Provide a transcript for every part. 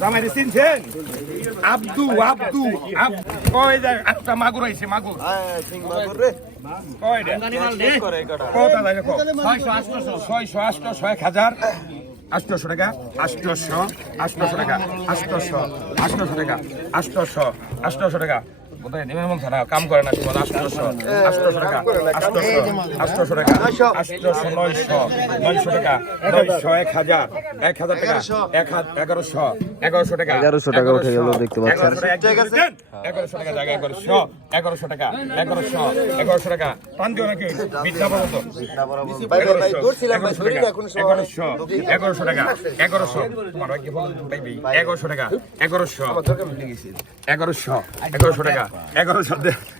জামাই চিনছেন? আব্দু আব্দু কয় যায় একটা মাগুর আইছে মাগুর কয় কত লাগে 600 1000 800 টাকা 800 টাকা 800 টাকা 800 টাকা বোধহয় নেমে মন ছাড়া কাম করে না 800 টাকা 800 টাকা 900 টাকা 1000 টাকা 1100 টাকা 1100 টাকা উঠে গেল দেখতে পাচ্ছেন। 1100 টাকা জায়গা 1100 টাকা 1100 টাকা পান দিও নাকি বিদ্যা বলতো 1100 টাকা 1100 তোমার কি বল ভাই 1100 টাকা 1100 টাকা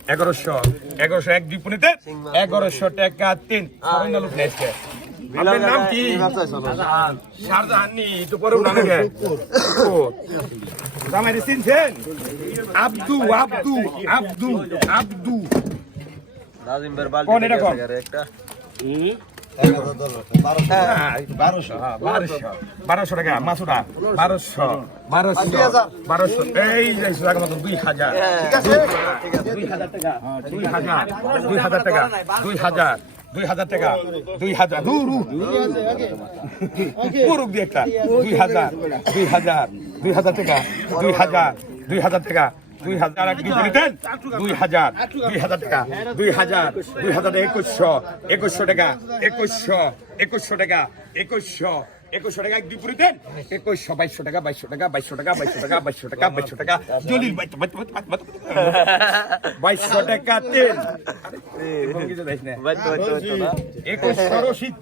1100 এক ডিপুনিতে 1100 টাকা 3 সরঞ্জাম লোক নেছে আপনার নাম কি শারজাহানি তো পরে উনানে ও জামাই চিনছেন? আব্দু আব্দু আব্দু আব্দু নাজিম ভাই বালতি কোন এটা কোন একটা 1200 টাকা মাসুদা 1200 এই যাইছো টাকা মত 2000 ঠিক আছে 2000 টাকা 2000 টাকা 2000 টাকা 2000 দুরু পুরুক দিয়ে একটা 2000 টাকা 2000 টাকা 2000 এক দিতেন 2000 টাকা 2000 2100 টাকা 2100 টাকা 2100 টাকা এক বিপরীতেন 2200 টাকা 2200 টাকা জলিল 2200 টাকা তেল 2100 রশিদ